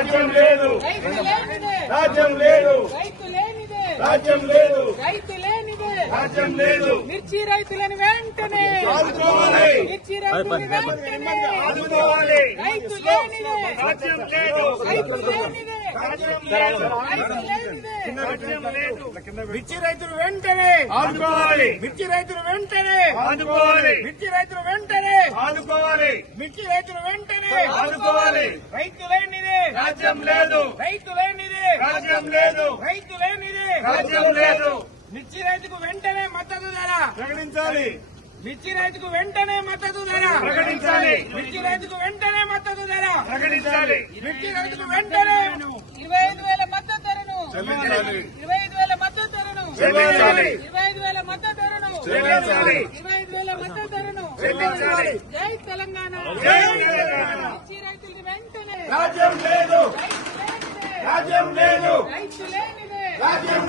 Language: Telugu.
రాజ్యం లేదు. రాజ్యం లేదు. రైతు లేనిదే. రాజ్యం లేదు. రాజ్యం లేదు. మిర్చి రైతులను వెంటనే. ఆదుకోవాలి. మిర్చి రైతులను వెంటనే. ఆదుకోవాలి. రైతు లేనిదే. రాజ్యం లేదు. రైతు లేనిదే. మిర్చి రైతులు వెంటనే. ఆదుకోవాలి. మిర్చి రైతులు వెంటనే. ఆదుకోవాలి. మిర్చి రైతులు వెంటనే. ఆదుకోవాలి. మిర్చి రైతులు వెంటనే. ఆదుకోవాలి. రైతు లేనిదే. రాజ్యం లేదు. రైతు లేనిదే రాజ్యం లేదు. రైతు లేనిదే రాజ్యం లేదు. మిర్చి రైతుకు వెంటనే మద్దతు ధర. ప్రకటించాలి. మిర్చి రైతుకు వెంటనే మద్దతు ధర. ప్రకటించాలి. మిర్చి రైతుకు వెంటనే మద్దతు ధర. ప్రకటించాలి. మిర్చి రైతుకు వెంటనే ఇరవై ఐదు వేల మద్దతు ధరను. ఇరవై ఐదు వేల మద్దతు ధరను. ఇరవై ఐదు వేల మద్దతు ధరను. ఇరవై ఐదు వేల మద్దతు ధరను. చెల్లించాలి. జై తెలంగాణ. జై తెలంగాణ. మిర్చి రైతులకు వెంటనే రాజ్యం